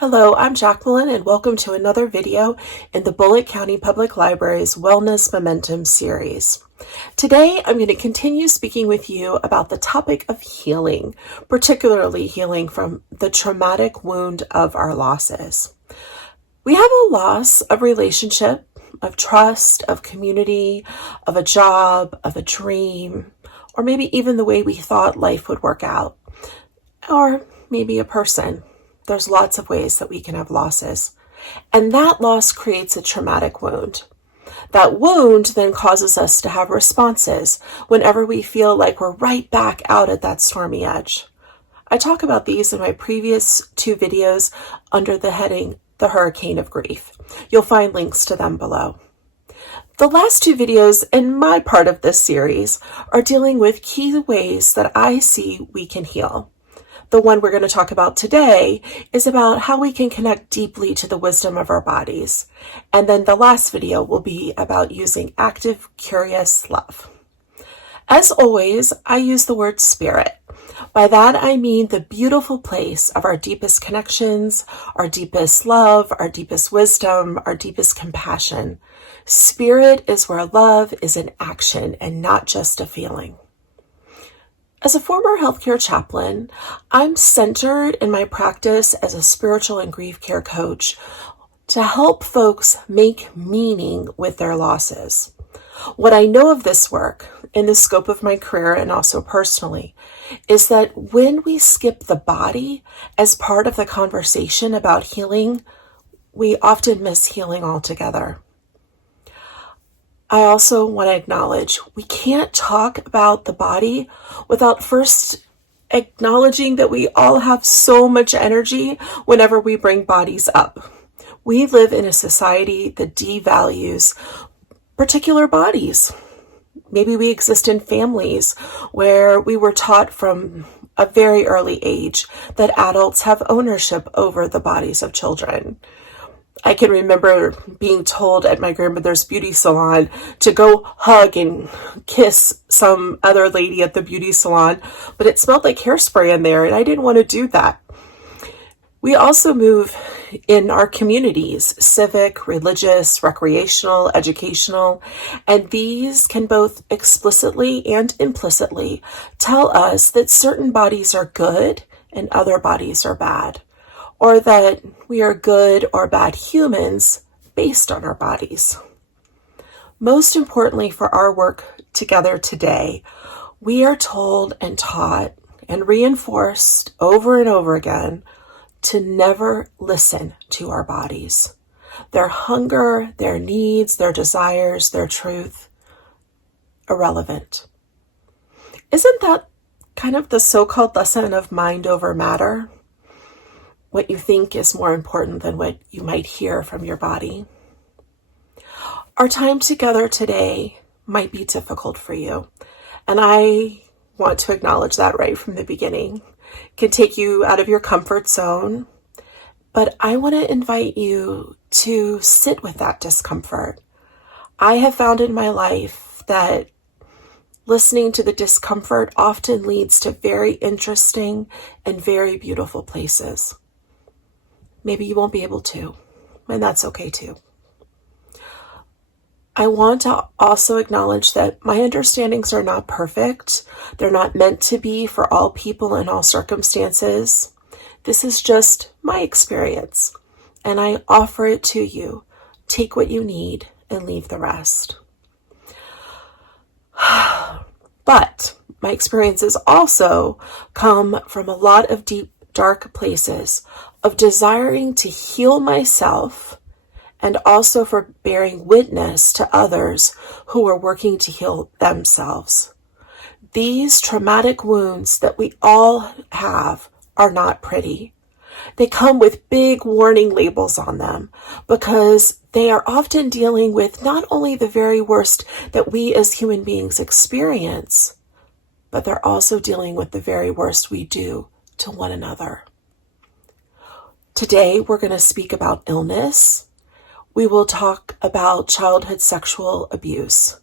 Hello, I'm Jacqueline and welcome to another video in the Bullitt County Public Library's Wellness Momentum series. Today, I'm going to continue speaking with you about the topic of healing, particularly healing from the traumatic wound of our losses. We have a loss of relationship, of trust, of community, of a job, of a dream, or maybe even the way we thought life would work out, or maybe a person. There's lots of ways that we can have losses. And that loss creates a traumatic wound. That wound then causes us to have responses whenever we feel like we're right back out at that stormy edge. I talk about these in my previous two videos under the heading, The Hurricane of Grief. You'll find links to them below. The last two videos in my part of this series are dealing with key ways that I see we can heal. The one we're going to talk about today is about how we can connect deeply to the wisdom of our bodies. And then the last video will be about using active, curious love. As always, I use the word spirit. By that, I mean the beautiful place of our deepest connections, our deepest love, our deepest wisdom, our deepest compassion. Spirit is where love is an action and not just a feeling. As a former healthcare chaplain, I'm centered in my practice as a spiritual and grief care coach to help folks make meaning with their losses. What I know of this work in the scope of my career and also personally is that when we skip the body as part of the conversation about healing, we often miss healing altogether. I also want to acknowledge we can't talk about the body without first acknowledging that we all have so much energy whenever we bring bodies up. We live in a society that devalues particular bodies. Maybe we exist in families where we were taught from a very early age that adults have ownership over the bodies of children. I can remember being told at my grandmother's beauty salon to go hug and kiss some other lady at the beauty salon, but it smelled like hairspray in there and I didn't want to do that. We also move in our communities, civic, religious, recreational, educational, and these can both explicitly and implicitly tell us that certain bodies are good and other bodies are bad, or that we are good or bad humans based on our bodies. Most importantly for our work together today, we are told and taught and reinforced over and over again to never listen to our bodies. Their hunger, their needs, their desires, their truth, irrelevant. Isn't that kind of the so-called lesson of mind over matter? What you think is more important than what you might hear from your body. Our time together today might be difficult for you, and I want to acknowledge that right from the beginning. It can take you out of your comfort zone, but I want to invite you to sit with that discomfort. I have found in my life that listening to the discomfort often leads to very interesting and very beautiful places. Maybe you won't be able to, and that's okay too. I want to also acknowledge that my understandings are not perfect. They're not meant to be for all people in all circumstances. This is just my experience, and I offer it to you. Take what you need and leave the rest. But my experiences also come from a lot of deep, dark places of desiring to heal myself and also for bearing witness to others who are working to heal themselves. These traumatic wounds that we all have are not pretty. They come with big warning labels on them because they are often dealing with not only the very worst that we as human beings experience, but they're also dealing with the very worst we do to one another. Today, we're going to speak about illness. We will talk about childhood sexual abuse.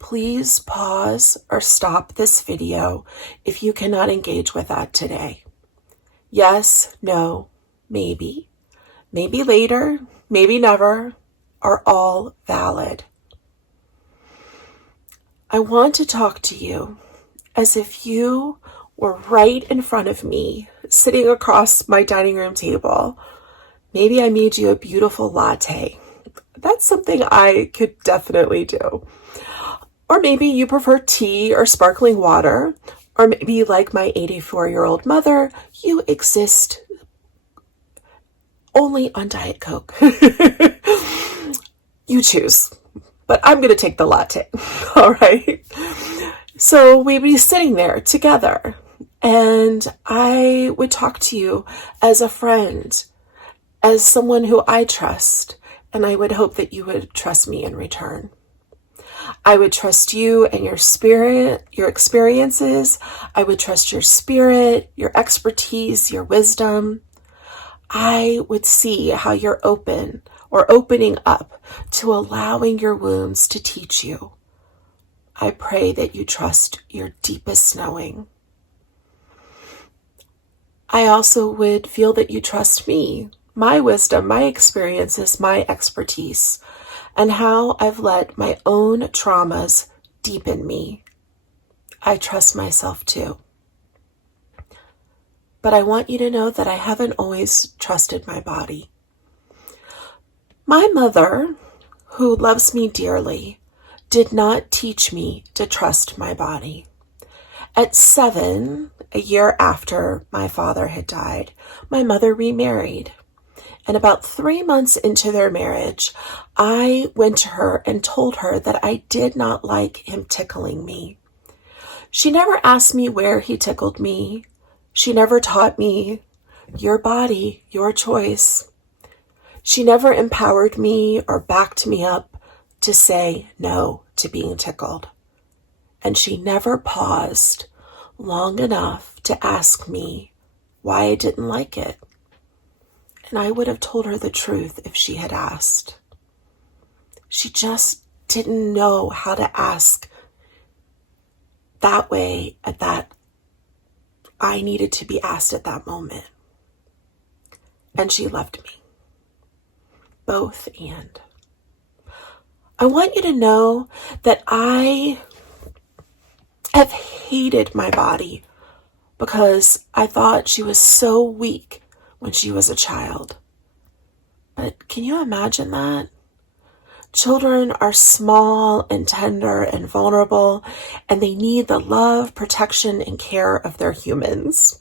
Please pause or stop this video if you cannot engage with that today. Yes, no, maybe later, maybe never, are all valid. I want to talk to you as if you were right in front of me, sitting across my dining room table. Maybe I made you a beautiful latte. That's something I could definitely do. Or maybe you prefer tea or sparkling water. Or maybe, like my 84-year-old mother, you exist only on Diet Coke. You choose. But I'm going to take the latte. All right. So we'd be sitting there together, and I would talk to you as a friend, as someone who I trust, and I would hope that you would trust me in return. I would trust you and your spirit, your experiences. I would trust your spirit, your expertise, your wisdom. I would see how you're open or opening up to allowing your wounds to teach you. I pray that you trust your deepest knowing. I also would feel that you trust me, my wisdom, my experiences, my expertise, and how I've let my own traumas deepen me. I trust myself too. But I want you to know that I haven't always trusted my body. My mother, who loves me dearly, did not teach me to trust my body. At 7, a year after my father had died, my mother remarried. And about 3 months into their marriage, I went to her and told her that I did not like him tickling me. She never asked me where he tickled me. She never taught me, your body, your choice. She never empowered me or backed me up to say no to being tickled. And she never paused long enough to ask me why I didn't like it. And I would have told her the truth if she had asked. She just didn't know how to ask that way at that I needed to be asked at that moment. And she loved me. Both and. I want you to know that I have hated my body because I thought she was so weak when she was a child. But can you imagine that? Children are small and tender and vulnerable, and they need the love, protection, and care of their humans.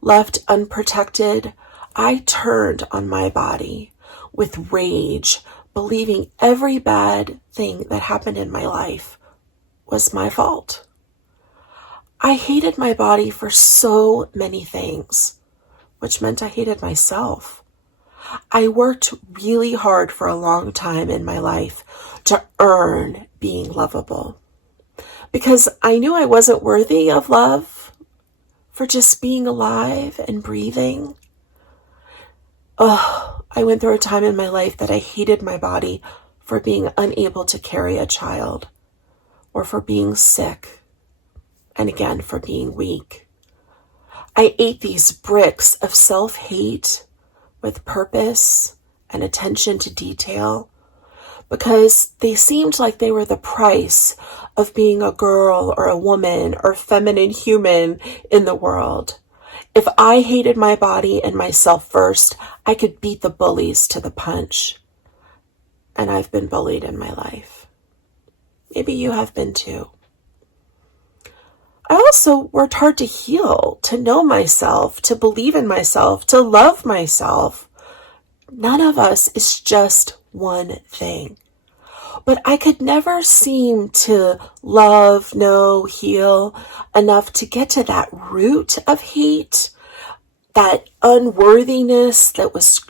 Left unprotected, I turned on my body with rage, believing every bad thing that happened in my life was my fault. I hated my body for so many things, which meant I hated myself. I worked really hard for a long time in my life to earn being lovable because I knew I wasn't worthy of love for just being alive and breathing. I went through a time in my life that I hated my body for being unable to carry a child, or for being sick, and again for being weak. I ate these bricks of self-hate with purpose and attention to detail because they seemed like they were the price of being a girl or a woman or feminine human in the world. If I hated my body and myself first, I could beat the bullies to the punch. And I've been bullied in my life. Maybe you have been too. I also worked hard to heal, to know myself, to believe in myself, to love myself. None of us is just one thing. But I could never seem to love, know, heal enough to get to that root of hate, that unworthiness that was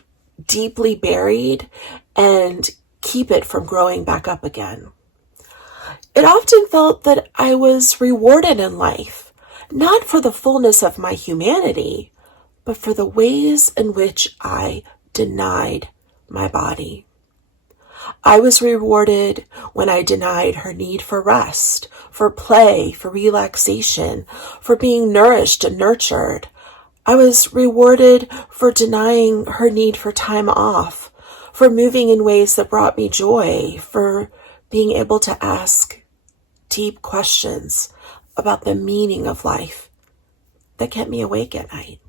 deeply buried, and keep it from growing back up again. It often felt that I was rewarded in life, not for the fullness of my humanity, but for the ways in which I denied my body. I was rewarded when I denied her need for rest, for play, for relaxation, for being nourished and nurtured. I was rewarded for denying her need for time off, for moving in ways that brought me joy, for being able to ask deep questions about the meaning of life that kept me awake at night.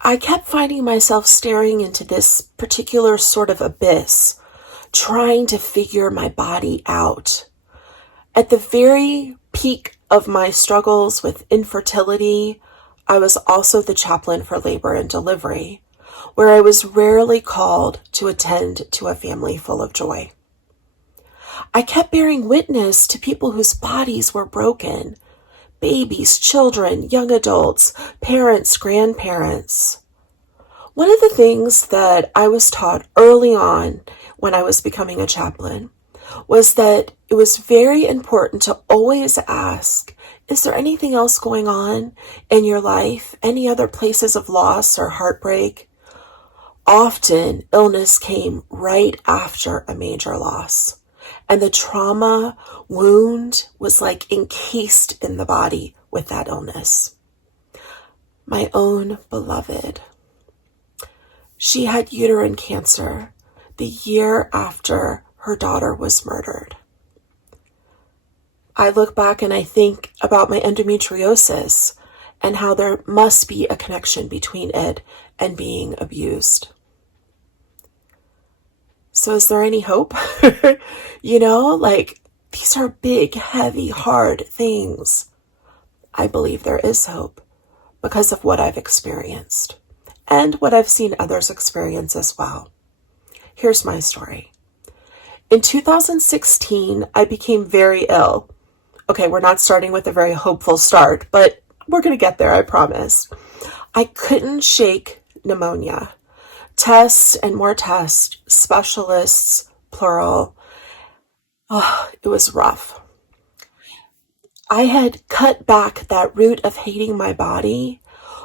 I kept finding myself staring into this particular sort of abyss, trying to figure my body out. At the very peak of my struggles with infertility, I was also the chaplain for labor and delivery, where I was rarely called to attend to a family full of joy. I kept bearing witness to people whose bodies were broken, babies, children, young adults, parents, grandparents. One of the things that I was taught early on when I was becoming a chaplain was that it was very important to always ask, is there anything else going on in your life? Any other places of loss or heartbreak? Often, illness came right after a major loss, and the trauma wound was like encased in the body with that illness. My own beloved. She had uterine cancer the year after her daughter was murdered. I look back and I think about my endometriosis and how there must be a connection between it and being abused. So is there any hope? These are big, heavy, hard things. I believe there is hope because of what I've experienced and what I've seen others experience as well. Here's my story. In 2016, I became very ill. Okay, we're not starting with a very hopeful start, but we're going to get there, I promise. I couldn't shake pneumonia. Tests and more tests, specialists, plural. Oh, it was rough. I had cut back that route of hating my body,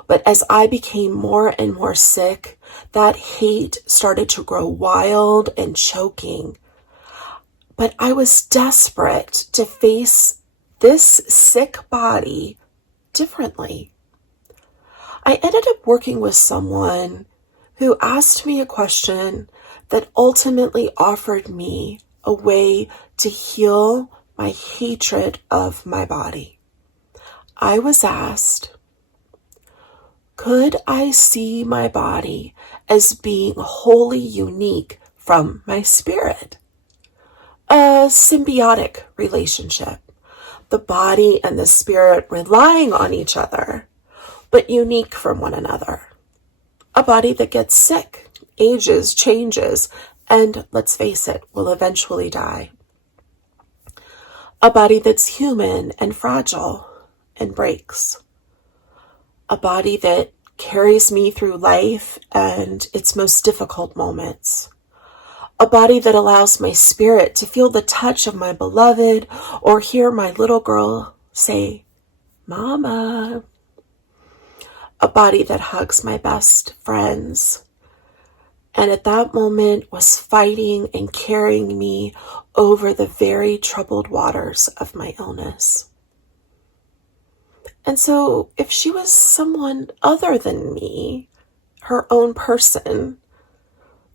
but as I became more and more sick, that hate started to grow wild and choking. But I was desperate to face this sick body differently. I ended up working with someone who asked me a question that ultimately offered me a way to heal my hatred of my body. I was asked, could I see my body as being wholly unique from my spirit? A symbiotic relationship, the body and the spirit relying on each other, but unique from one another. A body that gets sick, ages, changes, and let's face it, will eventually die. A body that's human and fragile and breaks. A body that carries me through life and its most difficult moments. A body that allows my spirit to feel the touch of my beloved or hear my little girl say, Mama. A body that hugs my best friends. And at that moment was fighting and carrying me over the very troubled waters of my illness. And so if she was someone other than me, her own person,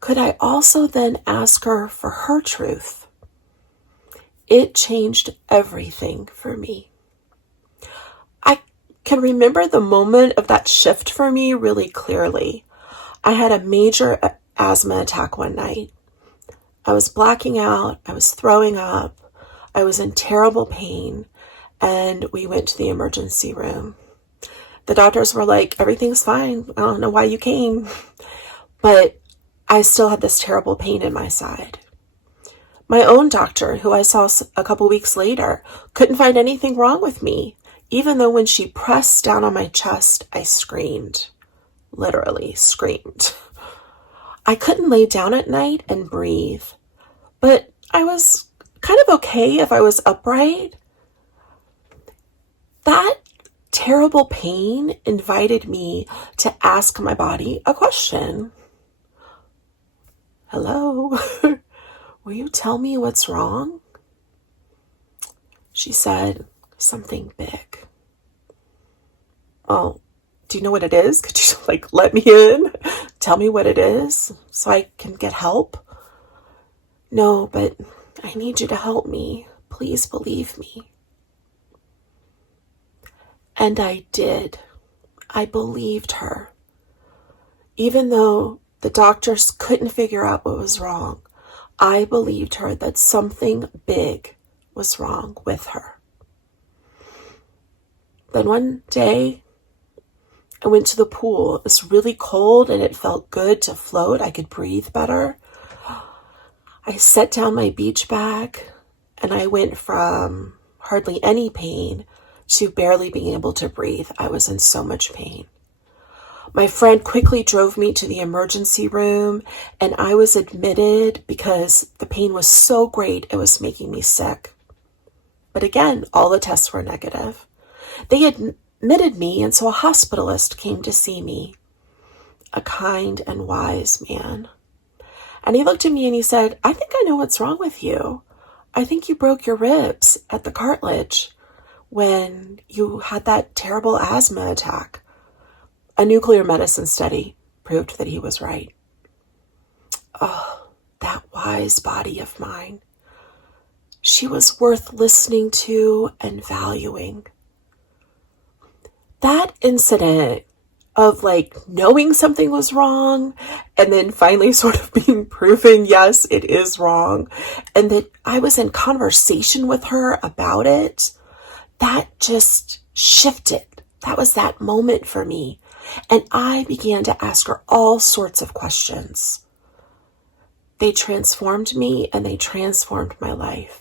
could I also then ask her for her truth? It changed everything for me. I can remember the moment of that shift for me really clearly. I had a major asthma attack one night. I was blacking out, I was throwing up, I was in terrible pain, and we went to the emergency room. The doctors were like, everything's fine, I don't know why you came, but I still had this terrible pain in my side. My own doctor, who I saw a couple weeks later, couldn't find anything wrong with me, even though when she pressed down on my chest, I screamed. Literally screamed. I couldn't lay down at night and breathe, but I was kind of okay if I was upright. That terrible pain invited me to ask my body a question. Hello, will you tell me what's wrong? She said, something big. Oh, Do you know what it is? Could you like let me in? Tell me what it is so I can get help? No, but I need you to help me. Please believe me. And I did. I believed her. Even though the doctors couldn't figure out what was wrong, I believed her that something big was wrong with her. Then one day, I went to the pool. It was really cold and it felt good to float. I could breathe better. I set down my beach bag and I went from hardly any pain to barely being able to breathe. I was in so much pain. My friend quickly drove me to the emergency room and I was admitted because the pain was so great it was making me sick. But again, all the tests were negative. They admitted me, and so a hospitalist came to see me, a kind and wise man. And he looked at me and he said, I think I know what's wrong with you. I think you broke your ribs at the cartilage when you had that terrible asthma attack. A nuclear medicine study proved that he was right. Oh, that wise body of mine. She was worth listening to and valuing. That incident of like knowing something was wrong and then finally sort of being proven, yes, it is wrong, and that I was in conversation with her about it, that just shifted. That was that moment for me. And I began to ask her all sorts of questions. They transformed me and they transformed my life.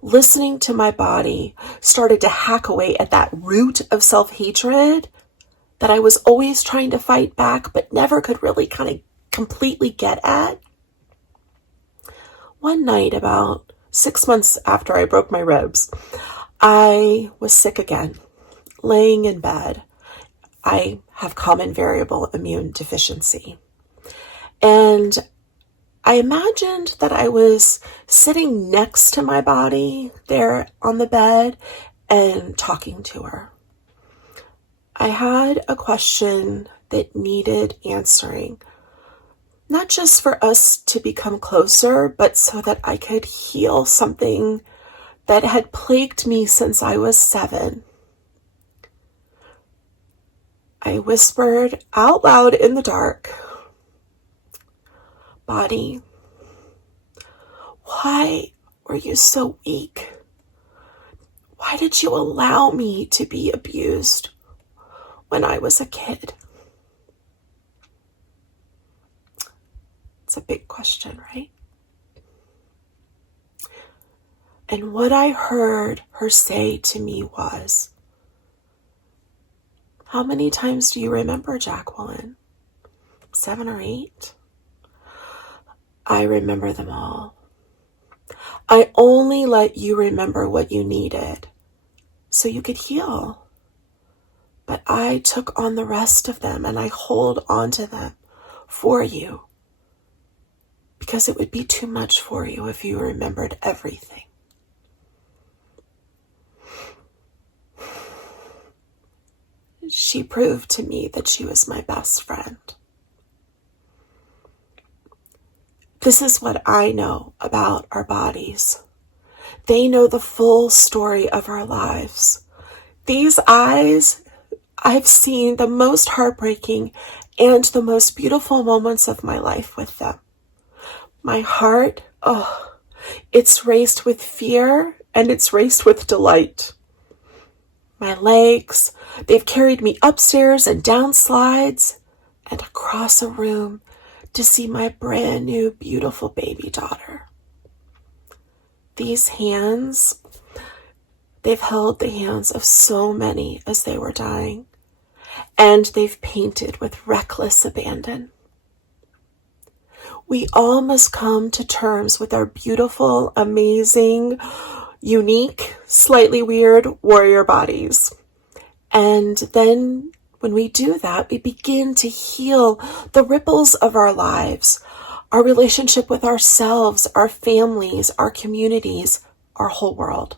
Listening to my body started to hack away at that root of self-hatred that I was always trying to fight back but never could really kind of completely get at. One night, about 6 months after I broke my ribs, I was sick again, laying in bed. I have common variable immune deficiency. And I imagined that I was sitting next to my body there on the bed and talking to her. I had a question that needed answering, not just for us to become closer, but so that I could heal something that had plagued me since I was 7. I whispered out loud in the dark, Body, why were you so weak? Why did you allow me to be abused when I was a kid? It's a big question, right? And what I heard her say to me was, how many times do you remember, Jacqueline? 7 or 8? I remember them all. I only let you remember what you needed so you could heal. But I took on the rest of them and I hold on to them for you because it would be too much for you if you remembered everything. She proved to me that she was my best friend. This is what I know about our bodies. They know the full story of our lives. These eyes, I've seen the most heartbreaking and the most beautiful moments of my life with them. My heart, it's raced with fear and it's raced with delight. My legs, they've carried me upstairs and down slides and across a room to see my brand new, beautiful baby daughter. These hands, they've held the hands of so many as they were dying, and they've painted with reckless abandon. We all must come to terms with our beautiful, amazing, unique, slightly weird warrior bodies. And then when we do that, we begin to heal the ripples of our lives, our relationship with ourselves, our families, our communities, our whole world.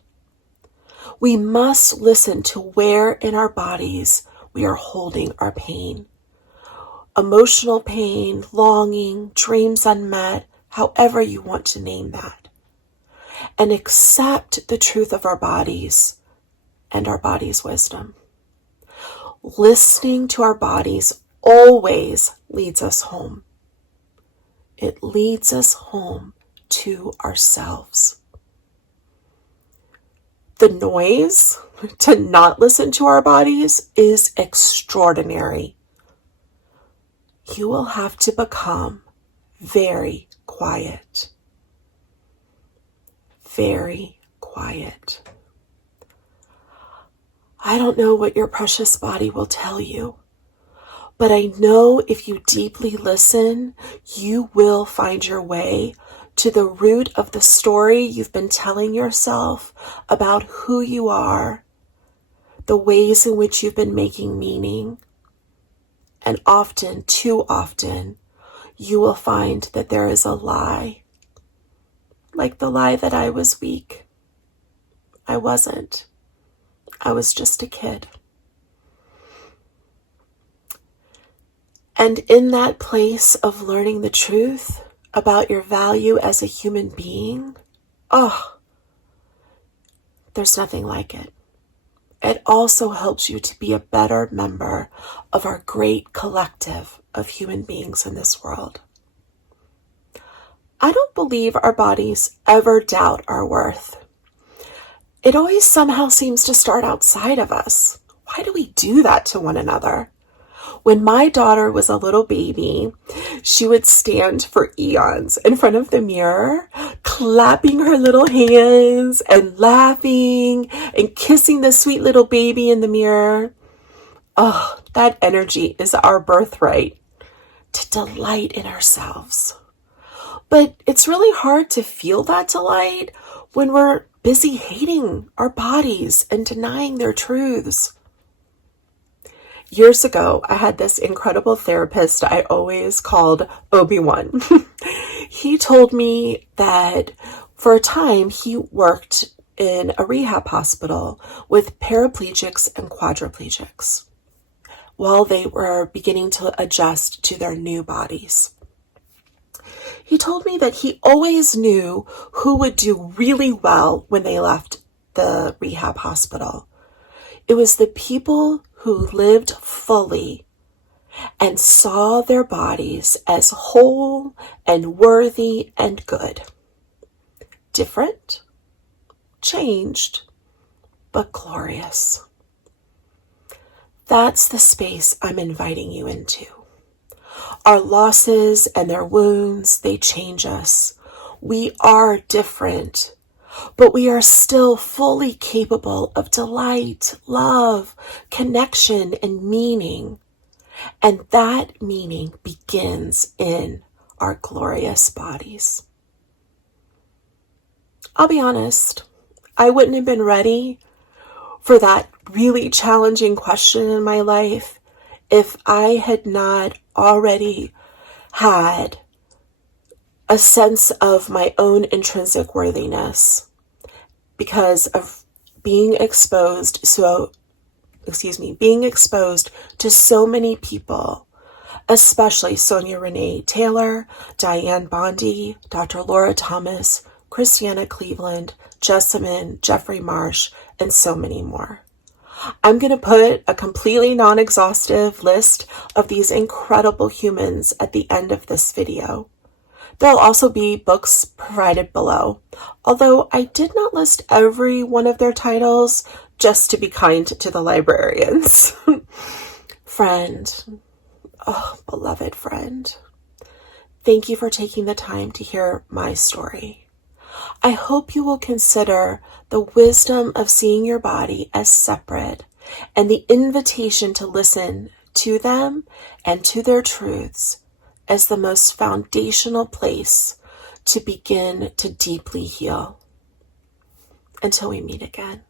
We must listen to where in our bodies we are holding our pain. Emotional pain, longing, dreams unmet, however you want to name that. And accept the truth of our bodies and our body's wisdom. Listening to our bodies always leads us home. It leads us home to ourselves. The noise to not listen to our bodies is extraordinary. You will have to become very quiet. Very quiet. I don't know what your precious body will tell you, but I know if you deeply listen, you will find your way to the root of the story you've been telling yourself about who you are, the ways in which you've been making meaning. And often, too often, you will find that there is a lie. Like the lie that I was weak. I wasn't. I was just a kid. And in that place of learning the truth about your value as a human being, there's nothing like it. It also helps you to be a better member of our great collective of human beings in this world. I don't believe our bodies ever doubt our worth. It always somehow seems to start outside of us. Why do we do that to one another? When my daughter was a little baby, she would stand for eons in front of the mirror, clapping her little hands and laughing and kissing the sweet little baby in the mirror. Oh, that energy is our birthright, to delight in ourselves. But it's really hard to feel that delight when we're busy hating our bodies and denying their truths. Years ago, I had this incredible therapist I always called Obi-Wan. He told me that for a time he worked in a rehab hospital with paraplegics and quadriplegics while they were beginning to adjust to their new bodies. He told me that he always knew who would do really well when they left the rehab hospital. It was the people who lived fully and saw their bodies as whole and worthy and good. Different, changed, but glorious. That's the space I'm inviting you into. Our losses and their wounds, they change us. We are different, but we are still fully capable of delight, love, connection, and meaning. And that meaning begins in our glorious bodies. I'll be honest, I wouldn't have been ready for that really challenging question in my life if I had not already had a sense of my own intrinsic worthiness because of being exposed to so many people, especially Sonia Renee Taylor, Diane Bondi, Dr. Laura Thomas, Christiana Cleveland, Jessamine, Jeffrey Marsh, and so many more. I'm going to put a completely non-exhaustive list of these incredible humans at the end of this video. There'll also be books provided below, although I did not list every one of their titles just to be kind to the librarians. Friend, beloved friend, thank you for taking the time to hear my story. I hope you will consider the wisdom of seeing your body as separate and the invitation to listen to them and to their truths as the most foundational place to begin to deeply heal. Until we meet again.